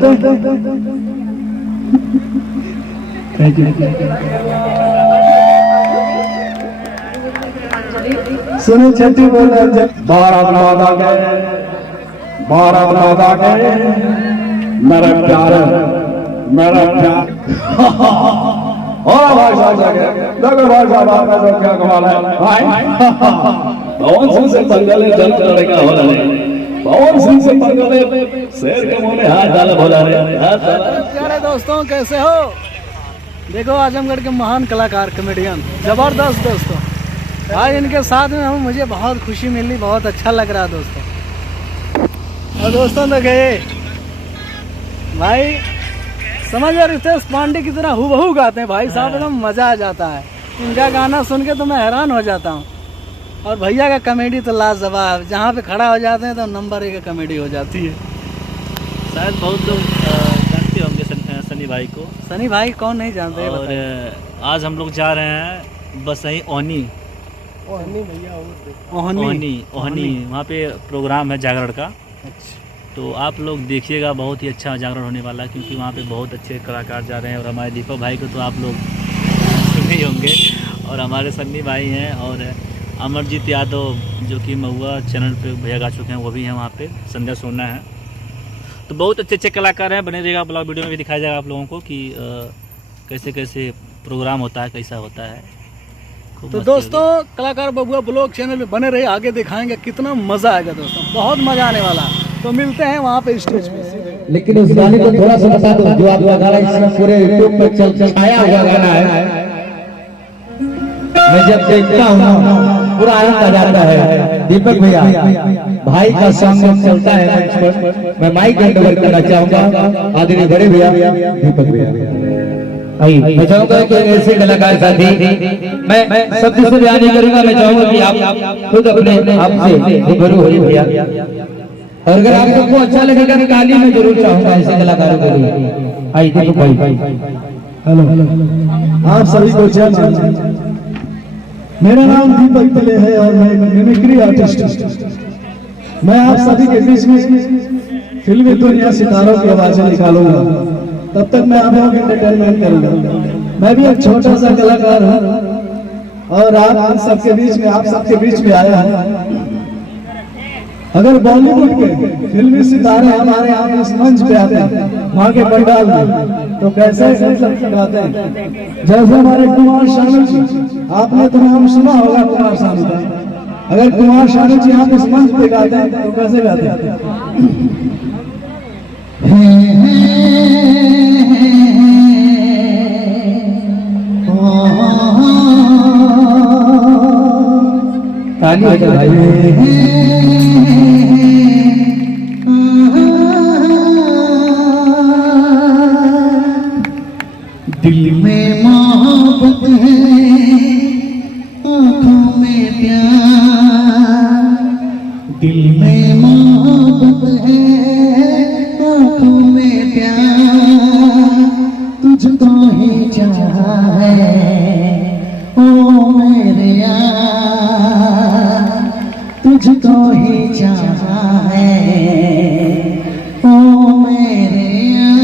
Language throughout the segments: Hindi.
बोलते हैं। Thank you. सुनील शेट्टी बोल रहे हैं, भारत माता के, भारत माता के, मेरे प्यारे, मेरा प्यार। और भाई साहब देखो भाई साहब आपका जो क्या कमाल है भाई। पवन सिंह से पंगले जल लड़का हो रहे, पवन सिंह से पंगले शेर के मुंह में हाथ डाले बोला रहे। प्यारे दोस्तों कैसे हो? देखो आजमगढ़ के महान कलाकार कॉमेडियन जबरदस्त दोस्तों, आज इनके साथ में हूँ, मुझे बहुत खुशी मिली, बहुत अच्छा लग रहा है दोस्तों। और दोस्तों तो गए भाई समझ रहे रितेश पांडे की तरह हूबहू गाते हैं भाई साहब, एकदम मज़ा आ जाता है इनका गाना सुन के, तो मैं हैरान हो जाता हूँ। और भैया का कॉमेडी तो लाजवाब, जहाँ पे खड़ा हो जाते हैं तो नंबर 1 का कॉमेडी हो जाती है। शायद बहुत लोग जानते होंगे सनी भाई को। सनी भाई कौन नहीं जानते? और आज हम लोग जा रहे हैं बसई ओहनी वहाँ पे प्रोग्राम है जागरण का। अच्छा, तो आप लोग देखिएगा, बहुत ही अच्छा जागरण होने वाला है, क्योंकि वहाँ पे बहुत अच्छे कलाकार जा रहे हैं। और हमारे दीपक भाई को तो आप लोग सुने ही होंगे, और हमारे सन्नी भाई हैं, और अमरजीत यादव जो कि महुआ चैनल पे भैया गा चुके हैं, वो भी हैं वहाँ पे, संध्या सोना है। तो बहुत अच्छे अच्छे कलाकार हैं, बने रहेगा। ब्लॉग वीडियो में भी दिखाया जाएगा आप लोगों को कि कैसे कैसे प्रोग्राम होता है, कैसा होता है। तो दोस्तों कलाकार बबुआ ब्लॉग चैनल में बने रहे, आगे दिखाएंगे कितना मज़ा आएगा दोस्तों, बहुत मज़ा आने वाला है। तो मिलते हैं वहाँ पे स्टेज पे। लेकिन उस गाने को थोड़ा सा बता दो, जो आपका गाना इस समय पूरे यूट्यूब पे चल आया हुआ गाना है। मैं जब देखता हूँ पूरा आनंद आ जाता है। दीपक भैया भाई का सॉन्ग चलता है मंच पर, मैं माइक हैंड ओवर करना चाहूंगा आदरणीय बड़े भैया दीपक भैया। मैं चाहूंगा कि ऐसे कलाकार साथी, मैं शब्द से बयान नहीं करूंगा, मैं चाहूंगा कि आप खुद अपने आप से रूबरू होइए भैया। और अगर आप सबको अच्छा लगेगा तो ताली मैं जरूर चाहूंगा ऐसे कलाकारों के लिए। आइए दीपक भाई। हेलो, आप सभी को जय माता। मेरा नाम दीपक तले है और मैं एक मिमिक्री आर्टिस्ट हूँ। मैं आप सभी के बीच में फिल्मी दुनिया सितारों की आवाजें निकालूंगा, तब तक मैं आप लोगों को एंटरटेनमेंट करूंगा। मैं भी एक छोटा सा कलाकार हूँ और आप सबके बीच में आया हूँ। अगर बॉलीवुड के फिल्मी सितारे हमारे यहाँ इस मंच पे आते हैं, वहाँ के पंडाल में, तो कैसे गाते हैं। जैसे हमारे कुमार शानू जी, आपने तो नाम सुना होगा कुमार शानू का। अगर कुमार शानू जी आप इस मंच पे गाते हैं तो कैसे गाते हैं? ताली बजा भाई। दिल में मोहब्बत है, आँखों में प्यार। दिल में मोहब्बत है, आँखों में प्यार। तुझको ही चाहा है ओ मेरे यार, तुझको ही चाहा है ओ मेरे यार।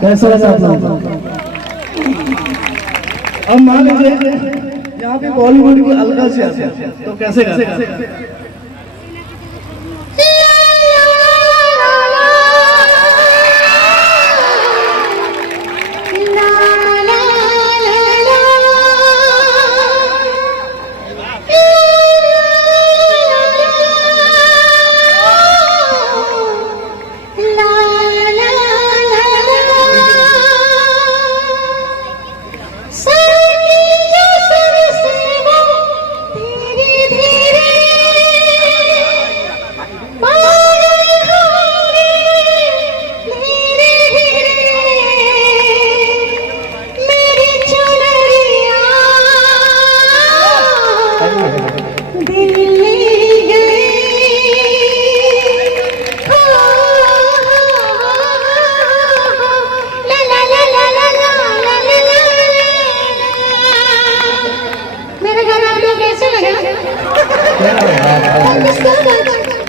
कैसा लगा आप लोग? अब मान लीजिए यहाँ पे बॉलीवुड की अलका से आते हैं, तो कैसे गाते हैं?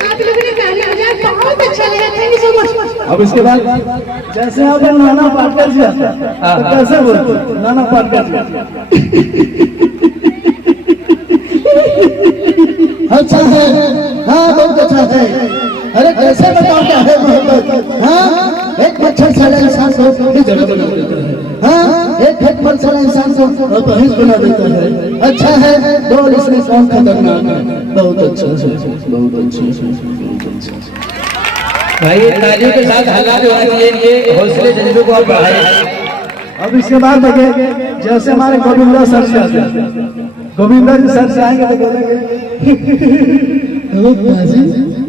आप लोगों ने ताली बजाया, बहुत अच्छा लगा। थैंक यू सो अब इसके बाद जैसे आप नाना पाटकर जी तो कैसे बोलते नाना पाटकर जी? अच्छा है, हाँ बहुत अच्छा है। अरे कैसे बताओ क्या है मोहब्बत? हाँ, एक मच्छर साला इंसान को अपनी जगह बना देता है। हाँ, एक हेड फल साला इंसान को अपहित बना देता है। अच्छा है, बोल इसमें कौन खतरनाक है? बहुत अच्छा है, बहुत अच्छा है, बहुत अच्छा है। भाई तालियों के साथ हल्ला जो है इनके हौसले जज्बे को आप बढ़ाइए। अब इसके बाद देखिए जैसे हमारे गोविंदा सर से आते हैं, गोविंदा जी सर से आएंगे तो बोलेंगे हेलो बाजी,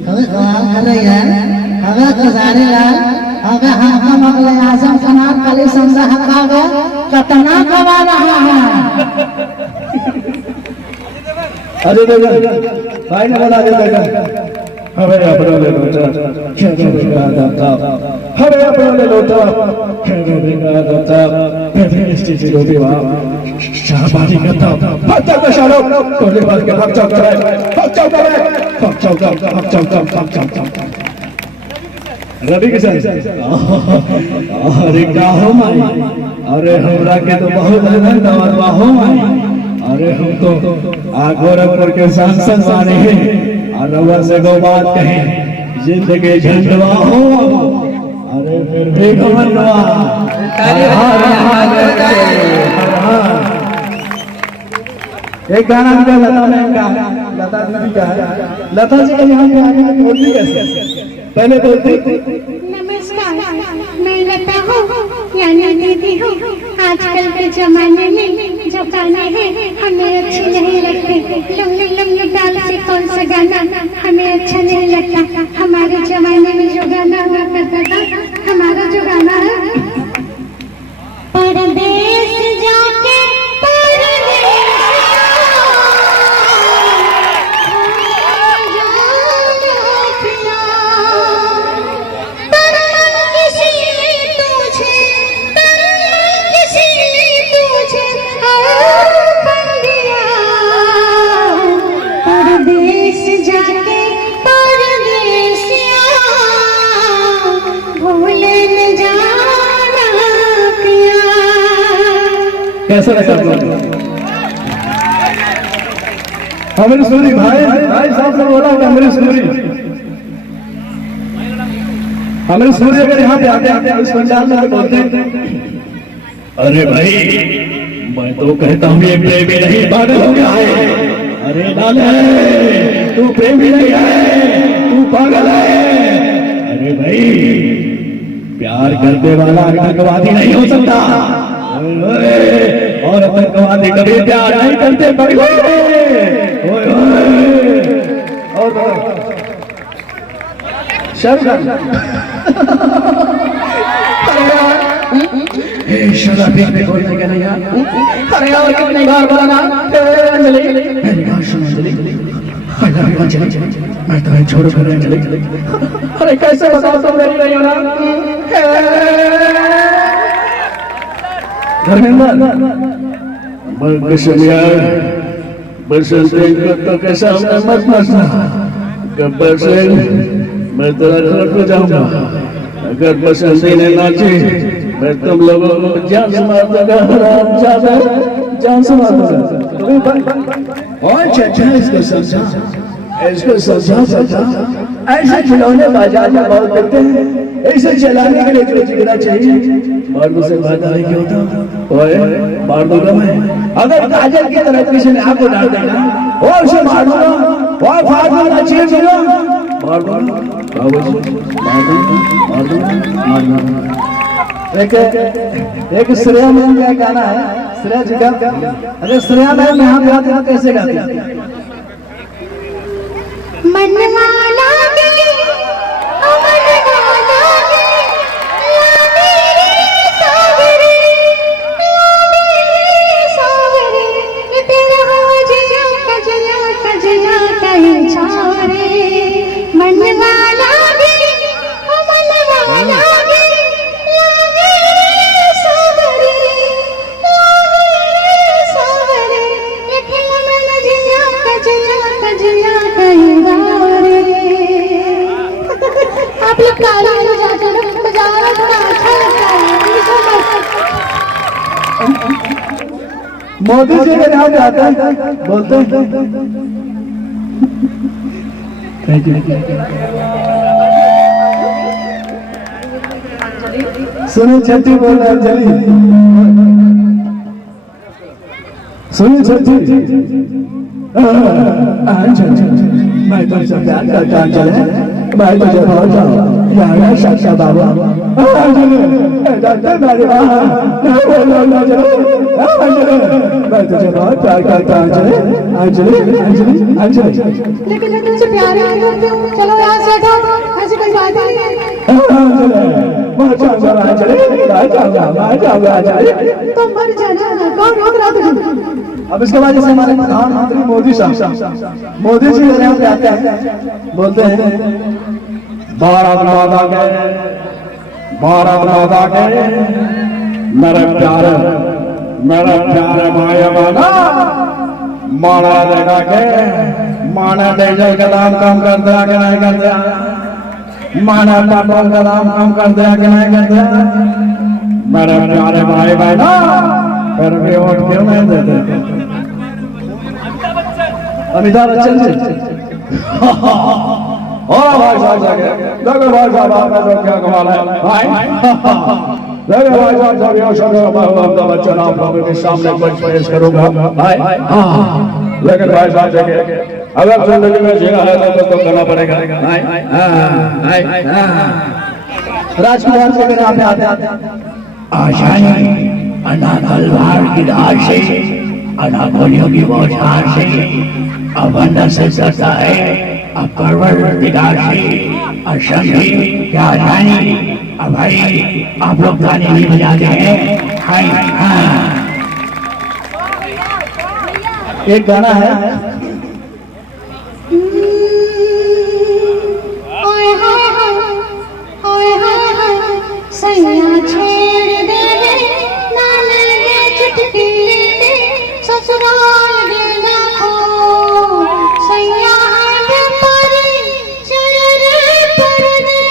हमें सवाल कर रही है, हमें गुजारे लाल, हमें हाकम अगले आजम कनार कली संसा हकावे कतना कवा रहा है। अजय देवगन भाई ने बोला अजय देवगन हमें अपना ले लो क्या करेगा दाता, हमें अपना ले लो क्या करेगा दाता, फिर स्थिति लो दीवार शाबाशी करता भाग चल के शालो कोले बाल के भाग चल करे भाग चल करे भाग चल कर भाग चल कर भाग चल कर रवि किशन अरे का हो माई, अरे हमरा के तो बहुत धन्यवाद बाहो माई, अरे हम तो गोरखपुर के सांसद माने हैं और रवा से दो बात कहें जिंदगी झंडवा हो, अरे फिर भी घमंडवा एक गाना भी लता ने गाया, लता दीदी का है, लता जी का यहाँ पे आगे में बोलती कैसे पहले बोलती नमस्कार, मैं लता हूँ यानी दीदी हूँ। आजकल के जमाने में जो गाने हैं हमें अच्छे नहीं लगते। लम्बे लम्बे गाल से कौन सा गाना हमें अच्छा नहीं लगता। हमारे जमाने में जो गाना हुआ करता था, हमारा जो गाना है परदेश जाके कैसा कैसा अमरीश पुरी भाई भाई साहब से बोला अमरीश पुरी अगर यहाँ पे आते आते इस पंजाब में बोलते हैं अरे भाई मैं तो कहता हूँ ये प्रेमी नहीं पागल हो गया है। अरे लाले तू प्रेमी नहीं है, तू पागल है। अरे भाई प्यार करने वाला आतंकवादी नहीं हो सकता, और आतंकवादी कभी प्यार नहीं करते भाई। और शराबी में बोलने का नहीं। अरे और कितनी बार बोला अंजलि, मेरी बात सुनो अंजलि, मैं तुम्हें छोड़ कर अंजलि। अरे कैसे बताओ तुम मेरी नहीं हो ना धर्मेंद्र के सामने मत मरना। गब्बर सिंह मैं तेरा घर पे जाऊंगा, अगर बसंती ने नाची मैं तुम लोगों को जान से मार दूंगा, जान से मार दूंगा। और चाचा इसको समझा, इसको समझा ऐसे खिलौने बाजार में बहुत करते हैं, ऐसे चलाने के लिए जो जिगरा चाहिए मर्द से बात नहीं क्यों होता। ओए मार दूंगा मैं, अगर काजल की तरफ किसी ने आपको डाल देना वो उसे मार दूंगा, वो फाड़ दूंगा, चीर दूंगा, मार दूंगा, मार दूंगा। एक श्रेया मैम का गाना है, श्रेया जी का। अरे श्रेया मैम यहाँ पे आते हैं कैसे गाती है? मनवाला गे, मनवाला गे, सावरे, सावरे, ये तेरा हो जिया कजला कहीं छोरे। मनवाला गे, मनवाला गे, सावरे, सावरे, ये खिलमन जिया कजला कहीं गारे। आप लोग ताली बजाते हो, बजाना थोड़ा अच्छा लगता है। मोदी जी के यहाँ जाते हैं, बोलते हैं सुनील छेत्री बोल रहे हैं, अंजलि सुनील छेत्री। मैं तुमसे प्यार करता हूं, चले मैं तुझे बहुत प्यारा साक्षा बाबा। मैं तुझे बहुत प्यार करता हूं, अंजलि अंजलि अंजलि अंजलि। लेकिन मैं तुमसे प्यार नहीं करती हूँ। चलो यहाँ से हटो, ऐसी कोई बात ही नहीं है। तुम मर जाना, कौन रोक रहा तुझे? अब इसके बाद जैसे हमारे प्रधानमंत्री मोदी साहब, मोदी जी मेरे यहाँ पे आते हैं, बोलते हैं भारत माता के, भारत माता के मेरे प्यारे भाई बहना, माना देखा के माना डीजल का दाम कम कर दिया कि नहीं कर दिया, माना पेट्रोल का दाम कम कर दिया कि नहीं कर दिया। मेरे प्यारे भाई बहना फिर भी वोट क्यों नहीं देते? अमिताभ बच्चन जी और भाई साहब देखो भाई साहब आपने तो क्या कमाल है भाई। देखो भाई साहब ये अमिताभ बच्चन आप लोगों के सामने कुछ पेश करूंगा भाई। लेकिन भाई साहब देखिए अगर जिंदगी में जीना है तो करना पड़ेगा भाई। राजकुमार जी के नाम पे आते आशाएं अना तलवार की धार से, अना गोलियों की बौछार से, अब अंदर से सता है, अब परवरदिगार से, अशंभी क्या जाने। अब भाई आप लोग गाने नहीं बजाते हैं। हाय एक गाना है, ओए हाय हाय, ओए हाय हाय, सैया छेड़ दे ना लगे चुटकी दे, ससुराल गेला को सैया है पर चल रे परदे,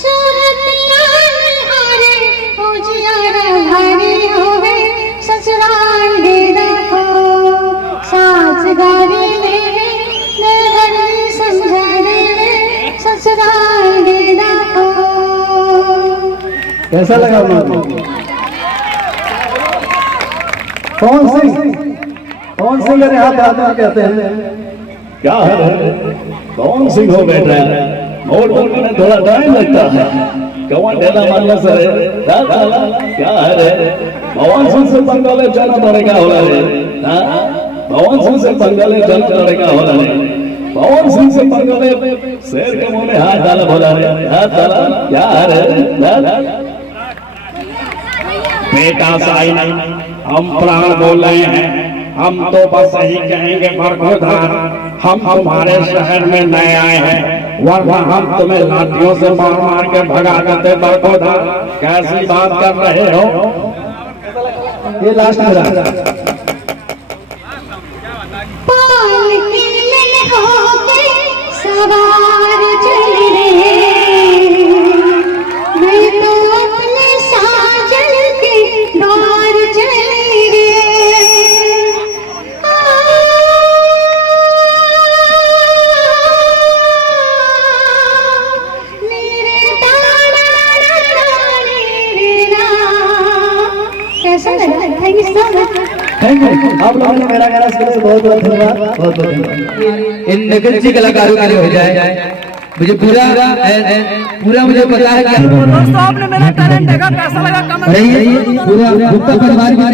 सूरतिया निहारे उजियारा भारी होवे, ससुराल गेला को सास गारी देवे नगरी समझा देवे, ससुराल गेला को। कैसा लगा आपको? कौन सिंह मेरे हाथ आते कहते हैं क्या है? कौन सिंह हो बेटा? और बोलने में थोड़ा टाइम लगता है। कौन डेला मारने से क्या है रे? भगवान सिंह से पंगाले जाना पड़ेगा होला रे। भगवान सिंह से पंगाले जाना पड़ेगा होला रे। भगवान सिंह से पंगाले शेर के मुंह में हाथ डाला बोला रे, हाथ डाला क्या है रे? बेटा साई हम प्राण बोल रहे हैं, हम तो बस यही कहेंगे बरखुरदार, हम तुम्हारे शहर में नए आए हैं, वरना हम तुम्हें लाठियों से मार मार के भगा देते बरखुरदार। कैसी बात कर रहे हो? ये लास्ट मेरा पालकी में होके सवार चल रे, मैं तो अपने साजन के द्वार चली रे। मेरे तारा रे ना, कैसा लगा? Thank you so much. Thank you. आप लोगों ने मेरा गाना सुना, बहुत बहुत धन्यवाद, बहुत बहुत धन्यवाद। इन नगरची कलाकारों के लिए हो जाए, मुझे पूरा मुझे पता है कि दोस्तों आपने मेरा टैलेंट देखा, कैसा लगा कमेंट पूरा गुप्ता परिवार की